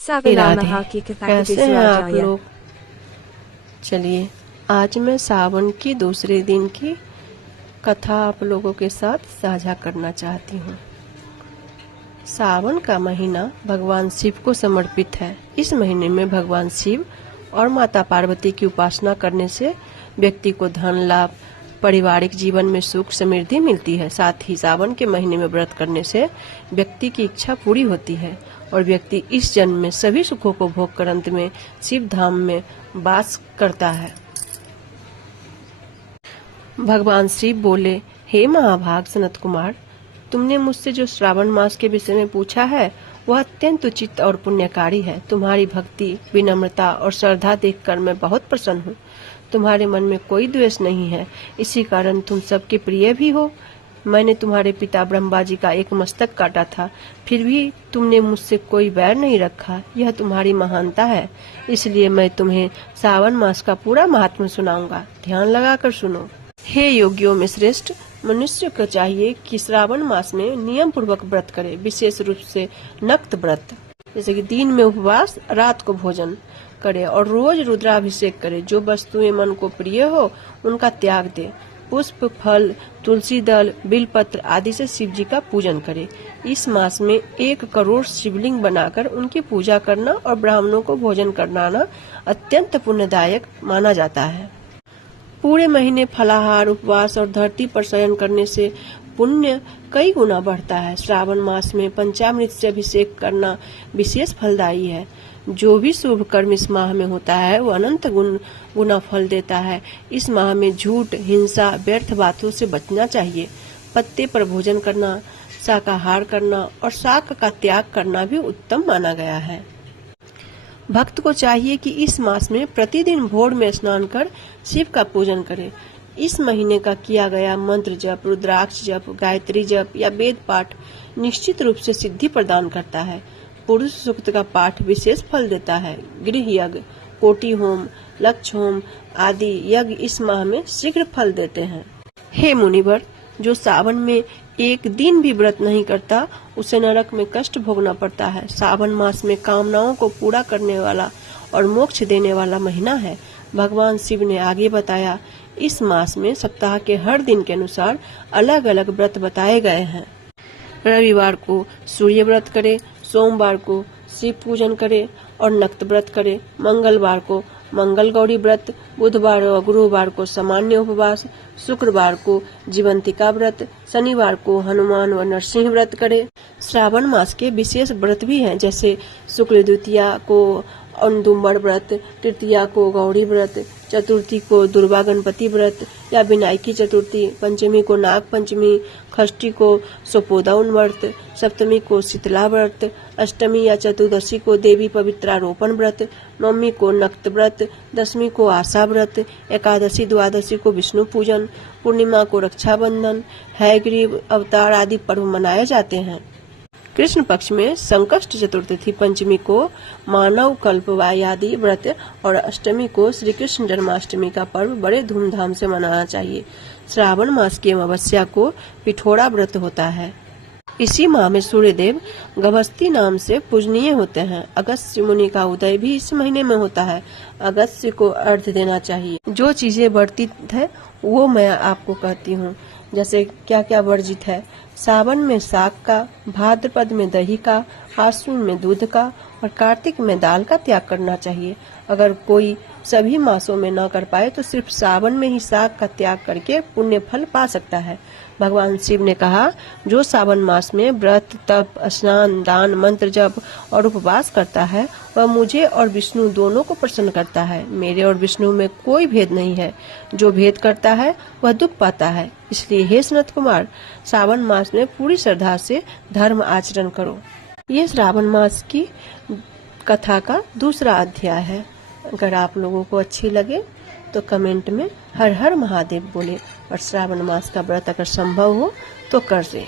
राधे राधे, कैसे हैं आप लोग। लोग। चलिए आज मैं सावन के दूसरे दिन की कथा आप लोगों के साथ साझा करना चाहती हूँ। सावन का महीना भगवान शिव को समर्पित है। इस महीने में भगवान शिव और माता पार्वती की उपासना करने से व्यक्ति को धन लाभ, पारिवारिक जीवन में सुख समृद्धि मिलती है। साथ ही सावन के महीने में व्रत करने से व्यक्ति की इच्छा पूरी होती है और व्यक्ति इस जन्म में सभी सुखों को भोग कर अंत में शिव धाम में वास करता है। भगवान शिव बोले, हे महाभाग सनत कुमार, तुमने मुझसे जो श्रावण मास के विषय में पूछा है वह अत्यंत उचित और पुण्यकारी है। तुम्हारी भक्ति, विनम्रता और श्रद्धा देखकर मैं बहुत प्रसन्न हूँ। तुम्हारे मन में कोई द्वेष नहीं है, इसी कारण तुम सबके प्रिय भी हो। मैंने तुम्हारे पिता ब्रह्मा जी का एक मस्तक काटा था, फिर भी तुमने मुझसे कोई वैर नहीं रखा। यह तुम्हारी महानता है, इसलिए मैं तुम्हें सावन मास का पूरा महात्म्य सुनाऊंगा। ध्यान लगाकर सुनो। हे योगियों में श्रेष्ठ, मनुष्य को चाहिए कि श्रावण मास में नियम पूर्वक व्रत करे, विशेष रूप से नक्त व्रत, जैसे कि दिन में उपवास, रात को भोजन करे और रोज रुद्राभिषेक करे। जो वस्तुएं मन को प्रिय हो उनका त्याग दे। पुष्प, फल, तुलसी दल, बिलपत्र आदि से शिव जी का पूजन करे। इस मास में 1 करोड़ शिवलिंग बनाकर उनकी पूजा करना और ब्राह्मणों को भोजन कराना अत्यंत पुण्यदायक माना जाता है। पूरे महीने फलाहार, उपवास और धरती पर शयन करने से पुण्य कई गुना बढ़ता है। श्रावण मास में पंचामृत से अभिषेक करना विशेष फलदायी है। जो भी शुभ कर्म इस माह में होता है वो अनंत गुना फल देता है। इस माह में झूठ, हिंसा, व्यर्थ बातों से बचना चाहिए। पत्ते पर भोजन करना, शाकाहार करना और शाक का त्याग करना भी उत्तम माना गया है। भक्त को चाहिए कि इस मास में प्रतिदिन भोर में स्नान कर शिव का पूजन करे। इस महीने का किया गया मंत्र जप, रुद्राक्ष जप, गायत्री जप या वेद पाठ निश्चित रूप से सिद्धि प्रदान करता है। पुरुष सूक्त का पाठ विशेष फल देता है। गृह यज्ञ, कोटि होम, लक्ष्य होम आदि यज्ञ इस माह में शीघ्र फल देते हैं। हे मुनिवर, जो सावन में एक दिन भी व्रत नहीं करता उसे नरक में कष्ट भोगना पड़ता है। सावन मास में कामनाओं को पूरा करने वाला और मोक्ष देने वाला महीना है। भगवान शिव ने आगे बताया, इस मास में सप्ताह के हर दिन के अनुसार अलग अलग व्रत बताए गए हैं। रविवार को सूर्य व्रत करे, सोमवार को शिव पूजन करे और नक्त व्रत करे, मंगलवार को मंगल गौरी व्रत, बुधवार और गुरुवार को सामान्य उपवास, शुक्रवार को जीवंतिका व्रत, शनिवार को हनुमान व नरसिंह व्रत करे। श्रावण मास के विशेष व्रत भी हैं, जैसे शुक्ल द्वितीया को औदुंबर व्रत, तृतीया को गौरी व्रत, चतुर्थी को दुर्गा गणपति व्रत या विनायकी चतुर्थी, पंचमी को नाग पंचमी, षष्ठी को सोपोदौन व्रत, सप्तमी को शीतला व्रत, अष्टमी या चतुर्दशी को देवी पवित्रारोपण व्रत, नवमी को नक्त व्रत, दशमी को आशा व्रत, एकादशी द्वादशी को विष्णु पूजन, पूर्णिमा को रक्षाबंधन, हयग्रीव अवतार आदि पर्व मनाए जाते हैं। कृष्ण पक्ष में संकष्ट चतुर्थी, पंचमी को मानव कल्पवाय आदि व्रत और अष्टमी को श्री कृष्ण जन्माष्टमी का पर्व बड़े धूमधाम से मनाना चाहिए। श्रावण मास की अमावस्या को पिठोरा व्रत होता है। इसी माह में सूर्यदेव गभस्ती नाम से पूजनीय होते हैं। अगस्त्य मुनि का उदय भी इस महीने में होता है। अगस्त्य को अर्घ्य देना चाहिए। जो चीजें वर्जित है वो मैं आपको कहती हूँ, जैसे क्या क्या वर्जित है। सावन में शाक का, भाद्रपद में दही का, आश्विन में दूध का और कार्तिक में दाल का त्याग करना चाहिए। अगर कोई सभी मासों में न कर पाए तो सिर्फ सावन में ही शाक का त्याग करके पुण्य फल पा सकता है। भगवान शिव ने कहा, जो सावन मास में व्रत, तप, स्नान, दान, मंत्र जप और उपवास करता है वह मुझे और विष्णु दोनों को प्रसन्न करता है। मेरे और विष्णु में कोई भेद नहीं है। जो भेद करता है वह दुख पाता है। इसलिए हे सनत कुमार, सावन मास में पूरी श्रद्धा से धर्म आचरण करो। ये श्रावण मास की कथा का दूसरा अध्याय है। अगर आप लोगों को अच्छी लगे तो कमेंट में हर हर महादेव बोले और श्रावण मास का व्रत अगर संभव हो तो कर ले।